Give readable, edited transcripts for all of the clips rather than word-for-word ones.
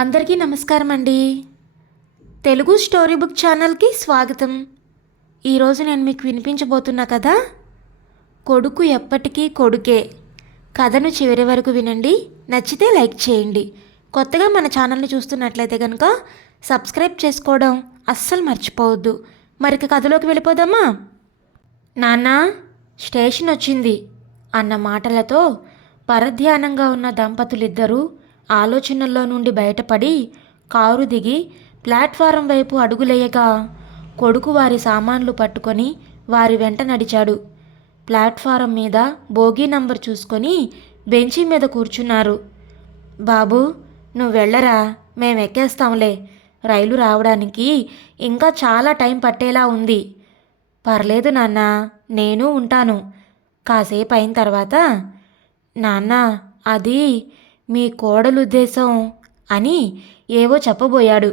అందరికీ నమస్కారం అండి. తెలుగు స్టోరీ బుక్ ఛానల్కి స్వాగతం. ఈరోజు నేను మీకు వినిపించబోతున్నా కదా, కొడుకు ఎప్పటికీ కొడుకే. కథను చివరి వరకు వినండి. నచ్చితే లైక్ చేయండి. కొత్తగా మన ఛానల్ని చూస్తున్నట్లయితే కనుక సబ్స్క్రైబ్ చేసుకోవడం అస్సలు మర్చిపోవద్దు. మరిక కథలోకి వెళ్ళిపోదామా? నాన్న, స్టేషన్ వచ్చింది అన్న మాటలతో పరధ్యానంగా ఉన్న దంపతులిద్దరూ ఆలోచనల్లో నుండి బయటపడి కారు దిగి ప్లాట్ఫారం వైపు అడుగులేయగా కొడుకు వారి సామాన్లు పట్టుకొని వారి వెంట నడిచాడు. ప్లాట్ఫారం మీద బోగీ నంబర్ చూసుకొని బెంచీ మీద కూర్చున్నారు. బాబు, నువ్వు వెళ్ళరా, మేము ఎక్కేస్తాంలే. రైలు రావడానికి ఇంకా చాలా టైం పట్టేలా ఉంది. పర్లేదు నాన్న, నేను ఉంటాను. కాసేపు అయిన తర్వాత, నాన్న అది మీ కోడలు ఉద్దేశం అని ఏవో చెప్పబోయాడు.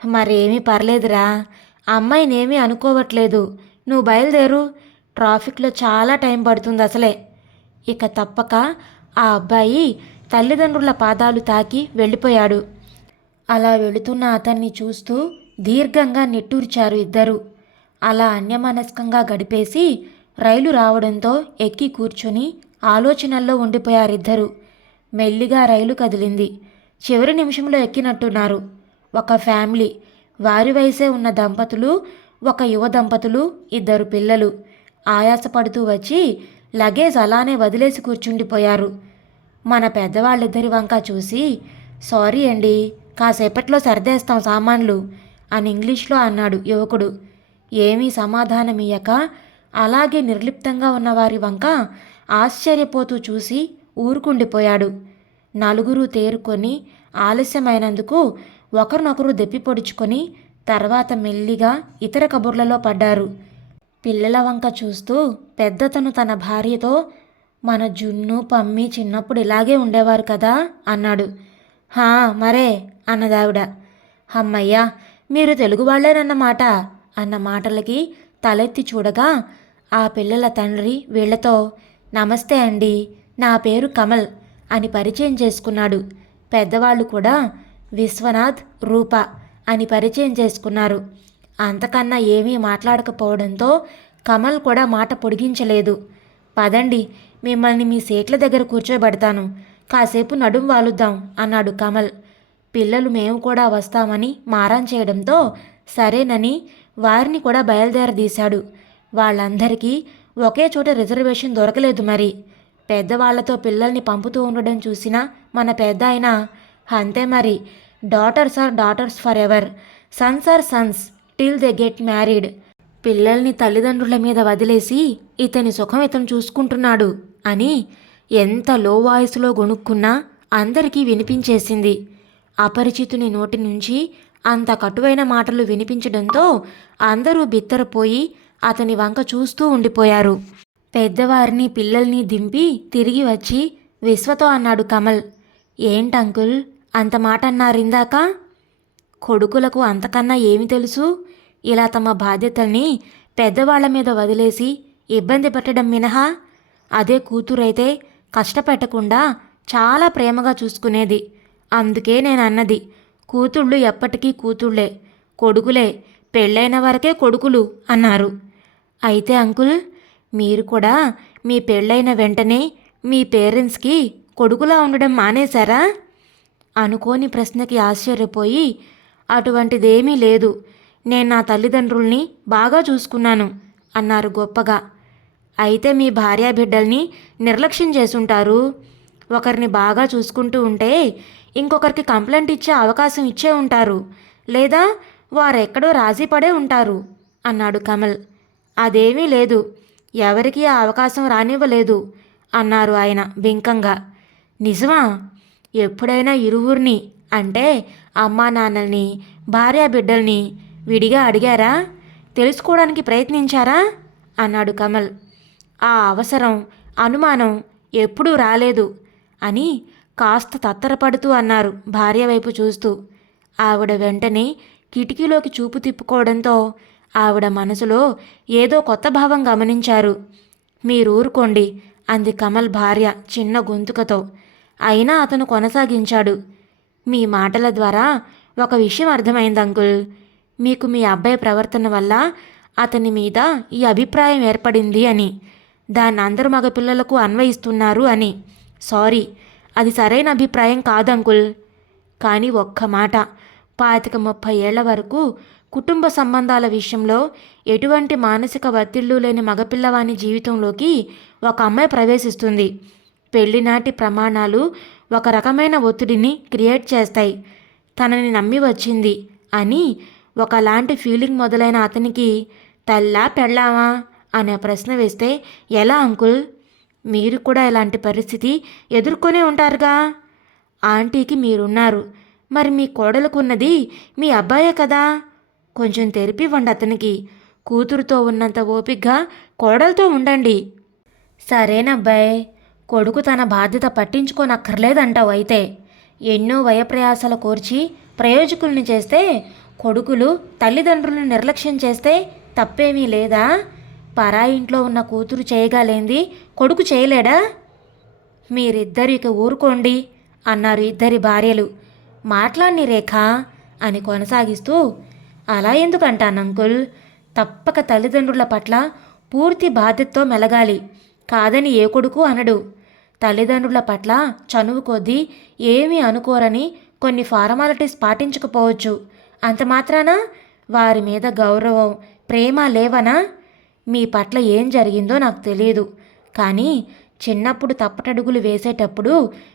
మరేమీ పర్లేదురా, అమ్మాయినేమీ అనుకోవట్లేదు. నువ్వు బయలుదేరు, ట్రాఫిక్లో చాలా టైం పడుతుంది అసలే. ఇక తప్పక ఆ అబ్బాయి తల్లిదండ్రుల పాదాలు తాకి వెళ్ళిపోయాడు. అలా వెళుతున్న అతన్ని చూస్తూ దీర్ఘంగా నిట్టూర్చారు ఇద్దరు. అలా అన్యమనస్కంగా గడిపేసి రైలు రావడంతో ఎక్కి కూర్చొని ఆలోచనల్లో ఉండిపోయారిద్దరు. మెల్లిగా రైలు కదిలింది. చివరి నిమిషంలో ఎక్కినట్టున్నారు. ఒక ఫ్యామిలీ, వారి వయసే ఉన్న దంపతులు, ఒక యువ దంపతులు, ఇద్దరు పిల్లలు ఆయాసపడుతూ వచ్చి లగేజ్ అలానే వదిలేసి కూర్చుండిపోయారు. మన పెద్దవాళ్ళిద్దరి వంక చూసి, సారీ అండి, కాసేపట్లో సర్దేస్తాం సామాన్లు అని ఇంగ్లీష్లో అన్నాడు యువకుడు. ఏమీ సమాధానమియ్యక అలాగే నిర్లిప్తంగా ఉన్నవారి వంక ఆశ్చర్యపోతూ చూసి ఊరుకుండిపోయాడు. నలుగురు తేరుకొని ఆలస్యమైనందుకు ఒకరినొకరు దెప్పి పొడుచుకొని తర్వాత మెల్లిగా ఇతర కబుర్లలో పడ్డారు. పిల్లల వంక చూస్తూ పెద్దతను తన భార్యతో, మన జున్ను పమ్మి చిన్నప్పుడు ఇలాగే ఉండేవారు కదా అన్నాడు. హా మరే అన్నదావిడ. అమ్మయ్యా, మీరు తెలుగు వాళ్ళేనన్నమాట అన్న మాటలకి తలెత్తి చూడగా ఆ పిల్లల తండ్రి వీళ్లతో, నమస్తే అండి, నా పేరు కమల్ అని పరిచయం చేసుకున్నాడు. పెద్దవాళ్ళు కూడా విశ్వనాథ్, రూప అని పరిచయం చేసుకున్నారు. అంతకన్నా ఏమీ మాట్లాడకపోవడంతో కమల్ కూడా మాట పొడిగించలేదు. పదండి, మిమ్మల్ని మీ సీట్ల దగ్గర కూర్చోబెడతాను, కాసేపు నడుం వాలుద్దాం అన్నాడు కమల్. పిల్లలు మేము కూడా వస్తామని మారాన్ చేయడంతో సరేనని వారిని కూడా బయలుదేరదీశాడు. వాళ్ళందరికీ ఒకే చోట రిజర్వేషన్ దొరకలేదు. మరి పెద్దవాళ్లతో పిల్లల్ని పంపుతూ ఉండడం చూసిన మన పెద్ద ఆయన, అంతే మరి, daughters are daughters forever, sons are sons till they get married. పిల్లల్ని తల్లిదండ్రుల మీద వదిలేసి ఇతని సుఖం ఇతను చూసుకుంటున్నాడు అని ఎంత లో వాయిస్లో గొణుక్కున్నా అందరికీ వినిపించేసింది. అపరిచితుని నోటి నుంచి అంత కటువైన మాటలు వినిపించడంతో అందరూ బిత్తరపోయి అతని వంక చూస్తూ ఉండిపోయారు. పెద్దవారిని పిల్లల్ని దింపి తిరిగి వచ్చి విశ్వతో అన్నాడు కమల్. ఏంటంకుల్ అంత మాట అన్నారిందాక? కొడుకులకు అంతకన్నా ఏమి తెలుసు? ఇలా తమ బాధ్యతల్ని పెద్దవాళ్ల మీద వదిలేసి ఇబ్బంది పెట్టడం మినహా. అదే కూతురైతే కష్టపెట్టకుండా చాలా ప్రేమగా చూసుకునేది. అందుకే నేను అన్నది, కూతుళ్ళు ఎప్పటికీ కూతుళ్లే, కొడుకులే పెళ్ళైన వరకే కొడుకులు అన్నారు. అయితే అంకుల్, మీరు కూడా మీ పెళ్ళైన వెంటనే మీ పేరెంట్స్కి కొడుకులా ఉండడం మానేశారా? అనుకోని ప్రశ్నకి ఆశ్చర్యపోయి, అటువంటిదేమీ లేదు, నేను నా తల్లిదండ్రుల్ని బాగా చూసుకున్నాను అన్నారు గొప్పగా. అయితే మీ భార్యాబిడ్డల్ని నిర్లక్ష్యం చేసుంటారు. ఒకరిని బాగా చూసుకుంటూ ఉంటే ఇంకొకరికి కంప్లైంట్ ఇచ్చే అవకాశం ఇచ్చే ఉంటారు, లేదా వారెక్కడో రాజీ పడే ఉంటారు అన్నాడు కమల్. అదేమీ లేదు, ఎవరికీ ఆ అవకాశం రానివ్వలేదు అన్నారు ఆయన బింకంగా. నిజమా? ఎప్పుడైనా ఇరువురిని, అంటే అమ్మా నాన్నల్ని, భార్యాబిడ్డల్ని విడిగా అడిగారా? తెలుసుకోవడానికి ప్రయత్నించారా అన్నాడు కమల్. ఆ అవసరం, అనుమానం ఎప్పుడూ రాలేదు అని కాస్త తత్తరపడుతూ అన్నారు భార్య వైపు చూస్తూ. ఆవిడ వెంటనే కిటికీలోకి చూపు తిప్పుకోవడంతో ఆవిడ మనసులో ఏదో కొత్త భావం గమనించారు. మీరూరుకోండి అంది కమల్ భార్య చిన్న గొంతుకతో. అయినా అతను కొనసాగించాడు. మీ మాటల ద్వారా ఒక విషయం అర్థమైంది అంకుల్. మీకు మీ అబ్బాయి ప్రవర్తన వల్ల అతని మీద ఈ అభిప్రాయం ఏర్పడింది అని, దాన్ని అందరు మగపిల్లలకు అన్వయిస్తున్నారు అని. సారీ, అది సరైన అభిప్రాయం కాదు అంకుల్. కానీ ఒక్క మాట, 25-30 ఏళ్ల వరకు కుటుంబ సంబంధాల విషయంలో ఎటువంటి మానసిక ఒత్తిళ్లు లేని మగపిల్లవాని జీవితంలోకి ఒక అమ్మాయి ప్రవేశిస్తుంది. పెళ్లినాటి ప్రమాణాలు ఒక రకమైన ఒత్తిడిని క్రియేట్ చేస్తాయి. తనని నమ్మి వచ్చింది అని ఒకలాంటి ఫీలింగ్ మొదలైన అతనికి తల్లా పెళ్ళామా అనే ప్రశ్న వేస్తే ఎలా అంకుల్? మీరు కూడా ఇలాంటి పరిస్థితి ఎదుర్కొనే ఉంటారుగా. ఆంటీకి మీరున్నారు, మరి మీ కోడలుకున్నది మీ అబ్బాయే కదా. కొంచెం తెరిపివ్వండి అతనికి. కూతురుతో ఉన్నంత ఓపిగ్గా కోడలతో ఉండండి. సరేనబ్బాయ్, కొడుకు తన బాధ్యత పట్టించుకోనక్కర్లేదంటావు అయితే. ఎన్నో వయప్రయాసాలు కోర్చి ప్రయోజకుల్ని చేస్తే, కొడుకులు తల్లిదండ్రులను నిర్లక్ష్యం చేస్తే తప్పేమీ లేదా? పరాయి ఇంట్లో ఉన్న కూతురు చేయగలేంది కొడుకు చేయలేడా? మీరిద్దరు ఇక ఊరుకోండి అన్నారు ఇద్దరి భార్యలు. మాట్లాడిని రేఖ అని కొనసాగిస్తూ, అలా ఎందుకంటాను అంకుల్? తప్పక తల్లిదండ్రుల పట్ల పూర్తి బాధ్యతతో మెలగాలి. కాదని ఏ కొడుకు అనడు. తల్లిదండ్రుల పట్ల చనువు కొద్దీ ఏమీ అనుకోరని కొన్ని ఫార్మాలిటీస్ పాటించకపోవచ్చు. అంత మాత్రాన వారి మీద గౌరవం, ప్రేమ లేవనా? మీ పట్ల ఏం జరిగిందో నాకు తెలియదు, కానీ చిన్నప్పుడు తప్పటడుగులు వేసేటప్పుడు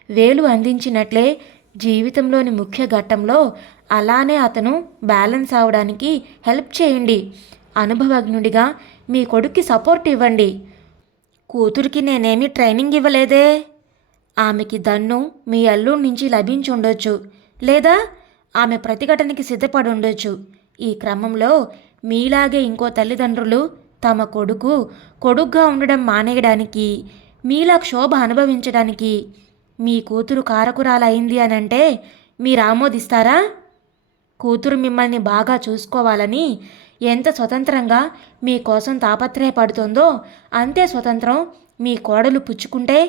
వేలు అందించినట్లే జీవితంలోని ముఖ్య ఘట్టంలో అలానే అతను బ్యాలెన్స్ అవడానికి హెల్ప్ చేయండి. అనుభవజ్ఞుడిగా మీ కొడుక్కి సపోర్ట్ ఇవ్వండి. కూతురికి నేనేమీ ట్రైనింగ్ ఇవ్వలేదే. ఆమెకి దన్ను మీ అల్లుడి నుంచి లభించి ఉండొచ్చు, లేదా ఆమె ప్రతిఘటనకి సిద్ధపడి ఉండొచ్చు. ఈ క్రమంలో మీలాగే ఇంకో తల్లిదండ్రులు తమ కొడుగ్గా ఉండడం మానేయడానికి, మీలా క్షోభ అనుభవించడానికి మీ కూతురు కారకురాలైంది అనంటే మీరు ఆమోదిస్తారా? కూతురు మిమ్మల్ని బాగా చూసుకోవాలని ఎంత స్వతంత్రంగా మీకోసం తాపత్రయపడుతుందో అంతే స్వతంత్రం మీ కోడలు పుచ్చుకుంటే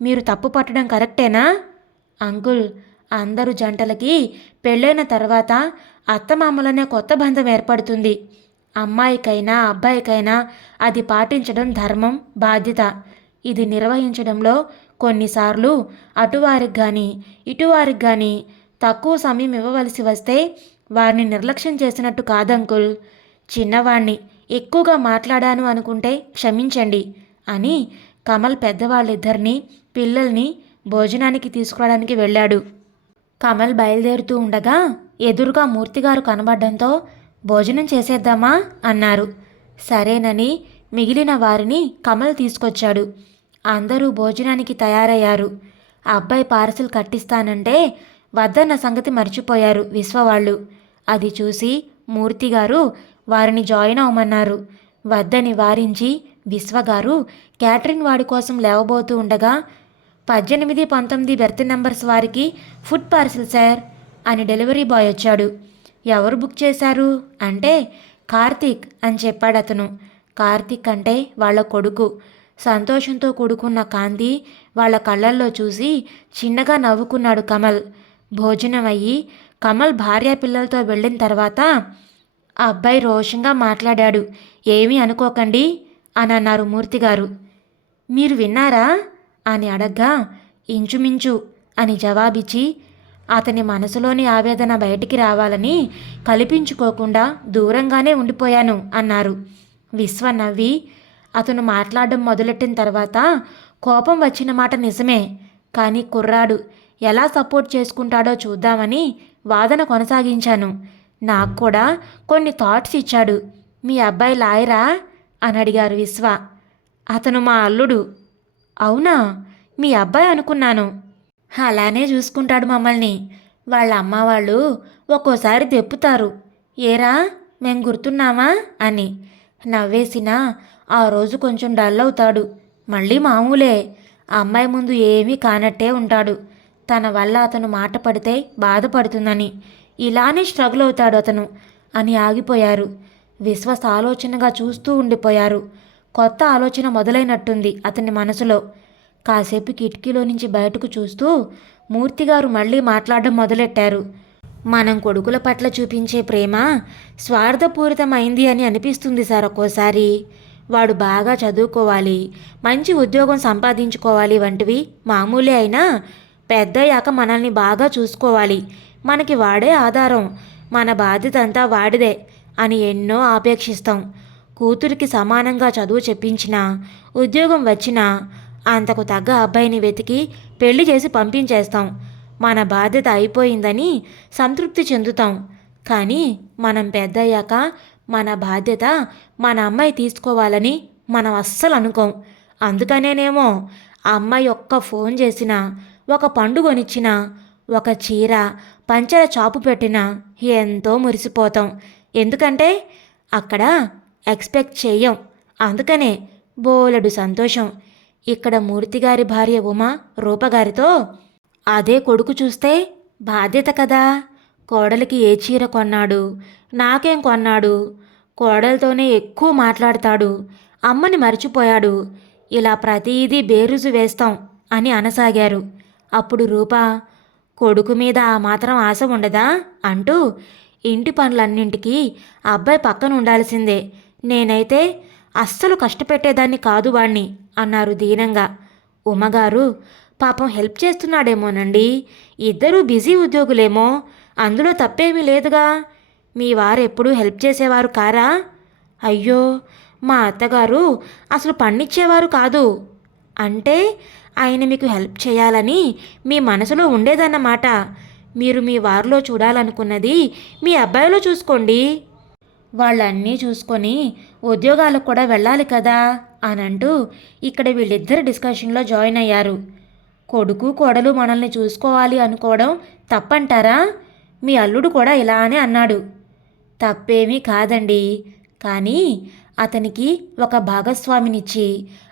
మీరు తప్పు పట్టడం కరెక్టేనా? అంకుల్, అందరు జంటలకి పెళ్ళైన తర్వాత అత్తమామలనే కొత్త బంధం ఏర్పడుతుంది. అమ్మాయికైనా అబ్బాయికైనా అది పాటించడం ధర్మం, బాధ్యత. ఇది నిర్వహించడంలో కొన్నిసార్లు అటువారికి కానీ ఇటువారికి కానీ తక్కువ సమయం ఇవ్వవలసి వస్తే వారిని నిర్లక్ష్యం చేసినట్టు కాదంకుల్. చిన్నవాణ్ణి ఎక్కువగా మాట్లాడాను అనుకుంటే క్షమించండి అని కమల్ పెద్దవాళ్ళిద్దరినీ పిల్లల్ని భోజనానికి తీసుకురావడానికి వెళ్ళాడు. కమల్ బయలుదేరుతూ ఉండగా ఎదురుగా మూర్తిగారు కనబడ్డంతో భోజనం చేసేద్దామా అన్నారు. సరేనని మిగిలిన వారిని కమల్ తీసుకొచ్చాడు. అందరూ భోజనానికి తయారయ్యారు. అబ్బాయి పార్సిల్ కట్టిస్తానంటే వద్దన్న సంగతి మర్చిపోయారు విశ్వవాళ్ళు. అది చూసి మూర్తిగారు వారిని జాయిన్ అవ్వమన్నారు. వద్దని వారించి విశ్వగారు క్యాటరింగ్ వాడి కోసం లేవబోతూ ఉండగా 18, 19 బెర్త్ నెంబర్స్ వారికి ఫుడ్ పార్సిల్ సార్ అని డెలివరీ బాయ్ వచ్చాడు. ఎవరు బుక్ చేశారు అంటే కార్తీక్ అని చెప్పాడు అతను. కార్తీక్ అంటే వాళ్ళ కొడుకు. సంతోషంతో కూడుకున్న కాంతి వాళ్ళ కళ్ళల్లో చూసి చిన్నగా నవ్వుకున్నాడు కమల్. భోజనం అయ్యి కమల్ భార్య పిల్లలతో వెళ్ళిన తర్వాత ఆ అబ్బాయి రోషంగా మాట్లాడాడు. ఏమీ అనుకోకండి అని అన్నారు మూర్తిగారు. మీరు విన్నారా అని అడగ్గా ఇంచుమించు అని జవాబిచ్చి అతని మనసులోని ఆవేదన బయటికి రావాలని కల్పించుకోకుండా దూరంగానే ఉండిపోయాను అన్నారు. విశ్వ నవ్వి అతను మాట్లాడడం మొదలెట్టిన తర్వాత కోపం వచ్చిన మాట నిజమే, కానీ కుర్రాడు ఎలా సపోర్ట్ చేసుకుంటాడో చూద్దామని వాదన కొనసాగించాను. నాకు కూడా కొన్ని థాట్స్ ఇచ్చాడు. మీ అబ్బాయి లాయరా అని అడిగారు విశ్వ. అతను మా అల్లుడు. అవునా, మీ అబ్బాయి అనుకున్నాను. అలానే చూసుకుంటాడు మమ్మల్ని. వాళ్ళ అమ్మ వాళ్ళు ఒక్కోసారి దెప్పుతారు. ఏరా మేం గుర్తున్నామా అని. నవ్వేసినా ఆ రోజు కొంచెం డల్ అవుతాడు. మళ్ళీ మామూలే. అమ్మాయి ముందు ఏమీ కానట్టే ఉంటాడు. తన వల్ల అతను మాట పడితే బాధపడుతుందని ఇలానే స్ట్రగుల్ అవుతాడు అతను అని ఆగిపోయారు. విశ్వాస ఆలోచనగా చూస్తూ ఉండిపోయారు. కొత్త ఆలోచన మొదలైనట్టుంది అతని మనసులో. కాసేపు కిటికీలో నుంచి బయటకు చూస్తూ మూర్తిగారు మళ్ళీ మాట్లాడడం మొదలెట్టారు. మనం కొడుకుల పట్ల చూపించే ప్రేమ స్వార్థపూరితమైంది అని అనిపిస్తుంది సార్ ఒక్కోసారి. వాడు బాగా చదువుకోవాలి, మంచి ఉద్యోగం సంపాదించుకోవాలి వంటివి మామూలే అయినా పెద్దయ్యాక మనల్ని బాగా చూసుకోవాలి, మనకి వాడే ఆధారం, మన బాధ్యత అంతా వాడిదే అని ఎన్నో ఆపేక్షిస్తాం. కూతురికి సమానంగా చదువు చెప్పించినా, ఉద్యోగం వచ్చినా అంతకు తగ్గ అబ్బాయిని వెతికి పెళ్లి చేసి పంపించేస్తాం. మన బాధ్యత అయిపోయిందని సంతృప్తి చెందుతాం. కానీ మనం పెద్దయ్యాక మన బాధ్యత మన అమ్మాయి తీసుకోవాలని మనం అస్సలు అనుకోం. అందుకనేనేమో అమ్మాయి ఒక్క ఫోన్ చేసినా, ఒక పండు కొనిచ్చినా, ఒక చీర పంచర చాపు పెట్టినా ఎంతో మురిసిపోతాం. ఎందుకంటే అక్కడ ఎక్స్పెక్ట్ చెయ్యం. అందుకనే బోలెడు సంతోషం. ఇక్కడ మూర్తిగారి భార్య ఉమా రూపగారితో, అదే కొడుకు చూస్తే బాధ్యత కదా, కోడలికి ఏ చీర కొన్నాడు, నాకేం కొన్నాడు, కోడలతోనే ఎక్కువ మాట్లాడతాడు, అమ్మని మర్చిపోయాడు, ఇలా ప్రతీదీ బేరుజు వేస్తాం అని అనసాగారు. అప్పుడు రూప, కొడుకు మీద ఆ మాత్రం ఆశ ఉండదా అంటూ, ఇంటి పనులన్నింటికీ అబ్బాయి పక్కన ఉండాల్సిందే, నేనైతే అస్సలు కష్టపెట్టేదాన్ని కాదు వాణ్ణి అన్నారు దీనంగా. ఉమ్మగారు, పాపం హెల్ప్ చేస్తున్నాడేమోనండి, ఇద్దరూ బిజీ ఉద్యోగులేమో, అందులో తప్పేమీ లేదుగా, మీ వారు ఎప్పుడూ హెల్ప్ చేసేవారు కారా? అయ్యో, మా అత్తగారు అసలు పన్నిచ్చేవారు కాదు. అంటే ఆయన మీకు హెల్ప్ చేయాలని మీ మనసులో ఉండేదన్నమాట. మీరు మీ వారిలో చూడాలనుకున్నది మీ అబ్బాయిలో చూసుకోండి. వాళ్ళన్నీ చూసుకొని ఉద్యోగాలకు కూడా వెళ్ళాలి కదా అని అంటూ ఇక్కడ వీళ్ళిద్దరు డిస్కషన్లో జాయిన్ అయ్యారు. కొడుకు కోడలు మనల్ని చూసుకోవాలి అనుకోవడం తప్పంటారా? మీ అల్లుడు కూడా ఇలానే అన్నాడు. తప్పేమీ కాదండి, కానీ అతనికి ఒక భాగస్వామినిచ్చి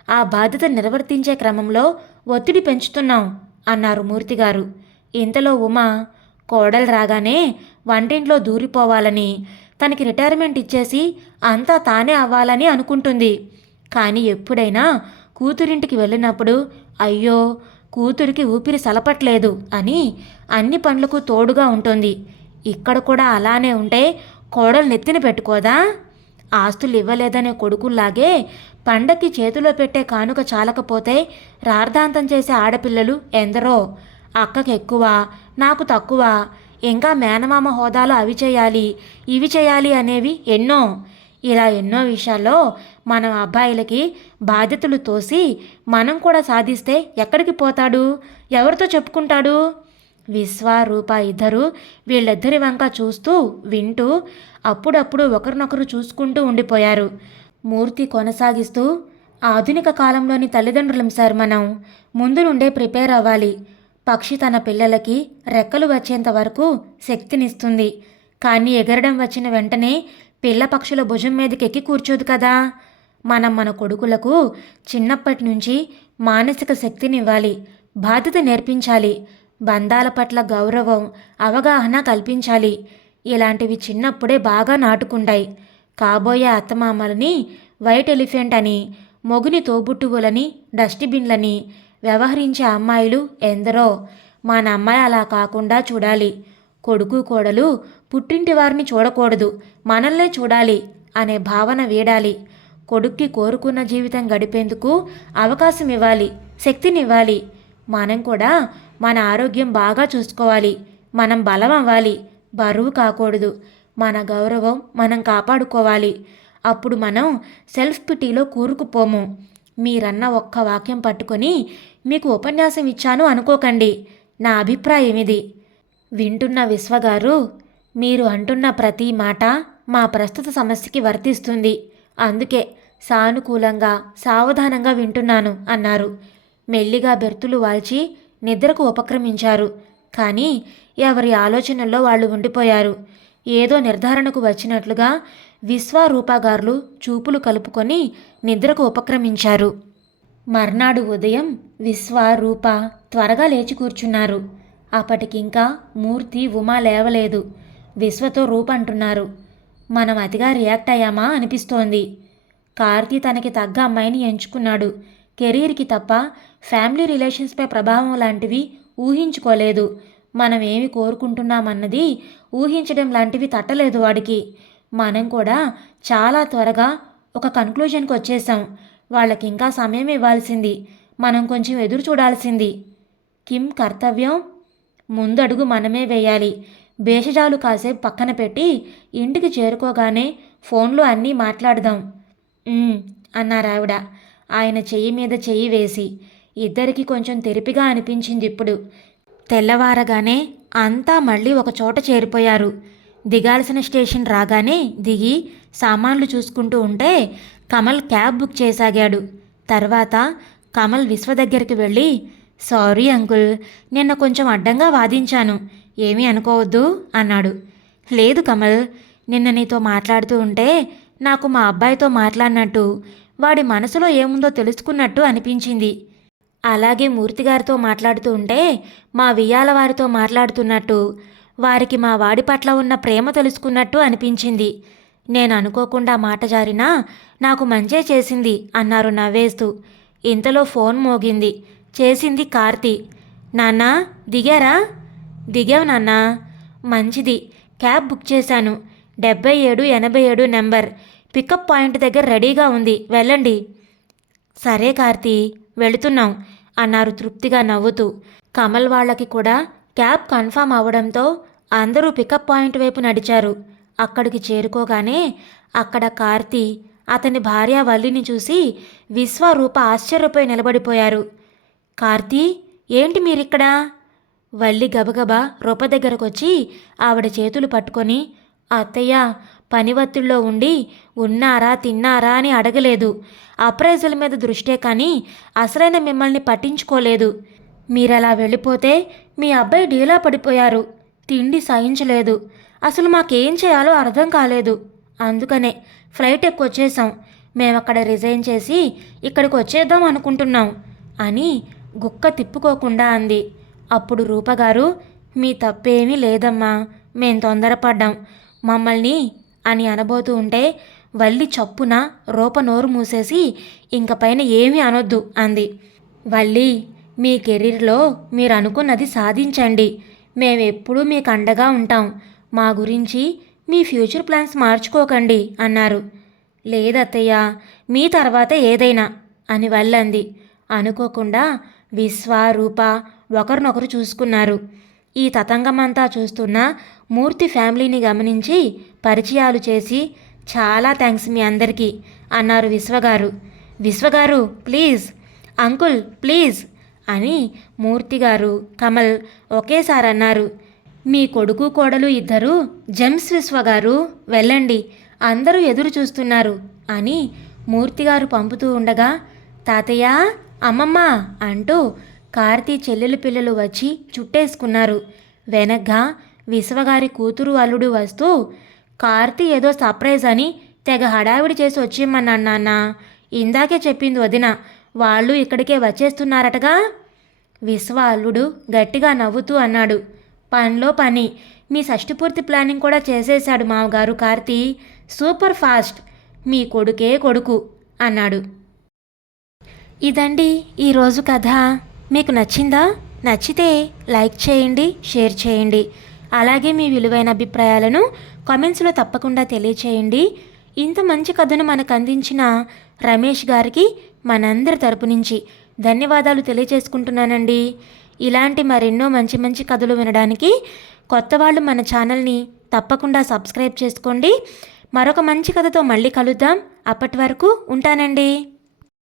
ఆ బాధ్యత నిర్వర్తించే క్రమంలో ఒత్తిడి పెంచుతున్నాం అన్నారు మూర్తిగారు. ఇంతలో ఉమా, కోడలు రాగానే వంటింట్లో దూరిపోవాలని, తనకి రిటైర్మెంట్ ఇచ్చేసి అంతా తానే అవ్వాలని అనుకుంటుంది. కానీ ఎప్పుడైనా కూతురింటికి వెళ్ళినప్పుడు అయ్యో కూతురికి ఊపిరి సలపట్లేదు అని అన్ని పనులకు తోడుగా ఉంటుంది. ఇక్కడ కూడా అలానే ఉంటే కోడలు నెత్తిన పెట్టుకోదా? ఆస్తులు ఇవ్వలేదనే కొడుకుల్లాగే పండక్కి చేతిలో పెట్టే కానుక చాలకపోతే రార్ధాంతం చేసే ఆడపిల్లలు ఎందరో. అక్కకి ఎక్కువ, నాకు తక్కువ, ఇంకా మేనమామ హోదాలో అవి చేయాలి ఇవి చేయాలి అనేవి ఎన్నో. ఇలా ఎన్నో విషయాల్లో మనం అబ్బాయిలకి బాధ్యతలు తోసి మనం కూడా సాధిస్తే ఎక్కడికి పోతాడు, ఎవరితో చెప్పుకుంటాడు? విశ్వ రూప ఇద్దరు వీళ్ళిద్దరి వంక చూస్తూ వింటూ అప్పుడప్పుడు ఒకరినొకరు చూసుకుంటూ ఉండిపోయారు. మూర్తి కొనసాగిస్తూ, ఆధునిక కాలంలోని తల్లిదండ్రులం సార్ మనం, ముందు నుండే ప్రిపేర్ అవ్వాలి. పక్షి తన పిల్లలకి రెక్కలు వచ్చేంత వరకు శక్తినిస్తుంది, కానీ ఎగరడం వచ్చిన వెంటనే పిల్ల పక్షుల భుజం మీదకెక్కి కూర్చోదు కదా. మనం మన కొడుకులకు చిన్నప్పటి నుంచి మానసిక శక్తినివ్వాలి, బాధ్యత నేర్పించాలి, బంధాల పట్ల గౌరవం అవగాహన కల్పించాలి. ఇలాంటివి చిన్నప్పుడే బాగా నాటుకుంటాయి. కాబోయే అత్తమామలని వైట్ ఎలిఫెంట్ అని, మొగుని తోబుట్టువులని డస్ట్బిన్లని వ్యవహరించే అమ్మాయిలు ఎందరో. మన అమ్మాయి అలా కాకుండా చూడాలి. కొడుకు కోడలు పుట్టింటి వారిని చూడకూడదు, మనల్నే చూడాలి అనే భావన వీడాలి. కొడుక్కి కోరుకున్న జీవితం గడిపేందుకు అవకాశం ఇవ్వాలి, శక్తినివ్వాలి. మనం కూడా మన ఆరోగ్యం బాగా చూసుకోవాలి. మనం బలం అవ్వాలి, బరువు కాకూడదు. మన గౌరవం మనం కాపాడుకోవాలి. అప్పుడు మనం సెల్ఫ్ పిటీలో కూరుకుపోము. మీరన్న ఒక్క వాక్యం పట్టుకొని మీకు ఉపన్యాసం ఇచ్చాను అనుకోకండి. నా అభిప్రాయం ఇది. వింటున్న విశ్వగారు, మీరు అంటున్న ప్రతి మాట మా ప్రస్తుత సమస్యకి వర్తిస్తుంది. అందుకే సానుకూలంగా సావధానంగా వింటున్నాను అన్నారు. మెల్లిగా బెర్తులు వాల్చి నిద్రకు ఉపక్రమించారు. కానీ ఎవరి ఆలోచనల్లో వాళ్ళు ఉండిపోయారు. ఏదో నిర్ధారణకు వచ్చినట్లుగా విశ్వరూపగారులు చూపులు కలుపుకొని నిద్రకు ఉపక్రమించారు. మర్నాడు ఉదయం విశ్వరూప త్వరగా లేచి కూర్చున్నారు. అప్పటికింకా మూర్తి ఉమా లేవలేదు. విశ్వతో రూప అంటున్నారు, మనం అతిగా రియాక్ట్ అయ్యామా అనిపిస్తోంది. కార్తీ తనకి తగ్గ అమ్మాయిని ఎంచుకున్నాడు. కెరీర్కి తప్ప ఫ్యామిలీ రిలేషన్స్పై ప్రభావం లాంటివి ఊహించుకోలేదు. మనం ఏమి కోరుకుంటున్నామన్నది ఊహించడం లాంటివి తట్టలేదు వాడికి. మనం కూడా చాలా త్వరగా ఒక కన్క్లూజన్కి వచ్చేసాం. వాళ్ళకి ఇంకా సమయం ఇవ్వాల్సింది, మనం కొంచెం ఎదురు చూడాల్సింది. కిమ్ కర్తవ్యం ముందడుగు మనమే వేయాలి. భేషజాలు కాసేపు పక్కన పెట్టి ఇంటికి చేరుకోగానే ఫోన్లో అన్నీ మాట్లాడదాం అన్నారావిడ ఆయన చెయ్యి మీద చెయ్యి వేసి. ఇద్దరికి కొంచెం తెరిపిగా అనిపించింది ఇప్పుడు. తెల్లవారగానే అంతా మళ్ళీ ఒక చోట చేరిపోయారు. దిగాల్సిన స్టేషన్ రాగానే దిగి సామాన్లు చూసుకుంటూ ఉంటే కమల్ క్యాబ్ బుక్ చేసాగాడు. తర్వాత కమల్ విశ్వ దగ్గరికి వెళ్ళి, సారీ అంకుల్, నిన్న కొంచెం అడ్డంగా వాదించాను, ఏమీ అనుకోవద్దు అన్నాడు. లేదు కమల్, నిన్న నీతో మాట్లాడుతూ ఉంటే నాకు మా అబ్బాయితో మాట్లాడినట్టు, వాడి మనసులో ఏముందో తెలుసుకున్నట్టు అనిపించింది. అలాగే మూర్తిగారితో మాట్లాడుతూ ఉంటే మా వియ్యాల వారితో మాట్లాడుతున్నట్టు, వారికి మా వాడి పట్ల ఉన్న ప్రేమ తెలుసుకున్నట్టు అనిపించింది. నేను అనుకోకుండా మాట జారినా నాకు మంచే చేసింది అన్నారు నవ్వేస్తూ. ఇంతలో ఫోన్ మోగింది. చేసింది కార్తీ. నాన్నా దిగారా? దిగావు నాన్నా. మంచిది, క్యాబ్ బుక్ చేశాను, 7787 నెంబర్, పికప్ పాయింట్ దగ్గర రెడీగా ఉంది, వెళ్ళండి. సరే కార్తీ, వెళుతున్నాం అన్నారు తృప్తిగా నవ్వుతూ. కమల్ వాళ్ళకి కూడా క్యాబ్ కన్ఫామ్ అవ్వడంతో అందరూ పికప్ పాయింట్ వైపు నడిచారు. అక్కడికి చేరుకోగానే అక్కడ కార్తీ, అతని భార్య వల్లిని చూసి విశ్వరూప ఆశ్చర్యపోయి నిలబడిపోయారు. కార్తీ, ఏంటి మీరిక్కడా? వల్లి గబగబా రూప దగ్గరకొచ్చి ఆవిడ చేతులు పట్టుకొని, అత్తయ్య, పని ఒత్తిడిలో ఉండి ఉన్నారా తిన్నారా అని అడగలేదు. అప్రైజల్ మీద దృష్టే కానీ అసలైన మిమ్మల్ని పట్టించుకోలేదు. మీరలా వెళ్ళిపోతే మీ అబ్బాయి డీలా పడిపోయారు, తిండి సహించలేదు. అసలు మాకేం చేయాలో అర్థం కాలేదు. అందుకనే ఫ్లైట్ ఎక్కొచ్చేసాం. మేమక్కడ రిజైన్ చేసి ఇక్కడికి వచ్చేద్దాం అనుకుంటున్నాం అని గుక్క తిప్పుకోకుండా అంది. అప్పుడు రూపగారు, మీ తప్పేమీ లేదమ్మా, మేం తొందరపడ్డాం, మమ్మల్ని అని అనబోతూ ఉంటే వల్లి చప్పున రూప నోరు మూసేసి ఇంక పైన ఏమీ అనొద్దు అంది. వల్లి, మీ కెరీర్లో మీరు అనుకున్నది సాధించండి, మేమెప్పుడూ మీకు అండగా ఉంటాం, మా గురించి మీ ఫ్యూచర్ ప్లాన్స్ మార్చుకోకండి అన్నారు. లేదత్తయ్య, మీ తర్వాత ఏదైనా అని వల్లంది. అనుకోకుండా విశ్వ రూప ఒకరినొకరు చూసుకున్నారు. ఈ తతంగమంతా చూస్తున్న మూర్తి ఫ్యామిలీని గమనించి పరిచయాలు చేసి, చాలా థ్యాంక్స్ మీ అందరికీ అన్నారు విశ్వగారు. విశ్వగారు ప్లీజ్, అంకుల్ ప్లీజ్ అని మూర్తిగారు కమల్ ఒకేసారి అన్నారు. మీ కొడుకు కోడలు ఇద్దరు జెమ్స్ విశ్వగారు, వెళ్ళండి, అందరూ ఎదురు చూస్తున్నారు అని మూర్తిగారు పంపుతూ ఉండగా, తాతయ్య, అమ్మమ్మ అంటూ కార్తీ చెల్లెలు పిల్లలు వచ్చి చుట్టేసుకున్నారు. వెనగ్గా విశ్వగారి కూతురు అల్లుడు వస్తూ, కార్తీ ఏదో సర్ప్రైజ్ అని తెగ హడావిడి చేసి వచ్చేయమన్నాడు నాన్న, ఇందాకే చెప్పింది వదిన, వాళ్ళు ఇక్కడికే వచ్చేస్తున్నారటగా. విశ్వ అల్లుడు గట్టిగా నవ్వుతూ అన్నాడు. పనిలో పని, మీ షష్టిపూర్తి ప్లానింగ్ కూడా చేసేశాడు మావగారు కార్తీ, సూపర్ ఫాస్ట్, మీ కొడుకే కొడుకు అన్నాడు. ఇదండి ఈరోజు కథ. మీకు నచ్చిందా? నచ్చితే లైక్ చేయండి, షేర్ చేయండి. అలాగే మీ విలువైన అభిప్రాయాలను కామెంట్స్లో తప్పకుండా తెలియచేయండి. ఇంత మంచి కథను మనకు అందించిన రమేష్ గారికి మనందరి తరపు నుంచి ధన్యవాదాలు తెలియజేసుకుంటున్నానండి. ఇలాంటి మరెన్నో మంచి మంచి కథలు వినడానికి కొత్త వాళ్ళు మన ఛానల్ని తప్పకుండా సబ్స్క్రైబ్ చేసుకోండి. మరొక మంచి కథతో మళ్ళీ కలుద్దాం. అప్పటి వరకు ఉంటానండి.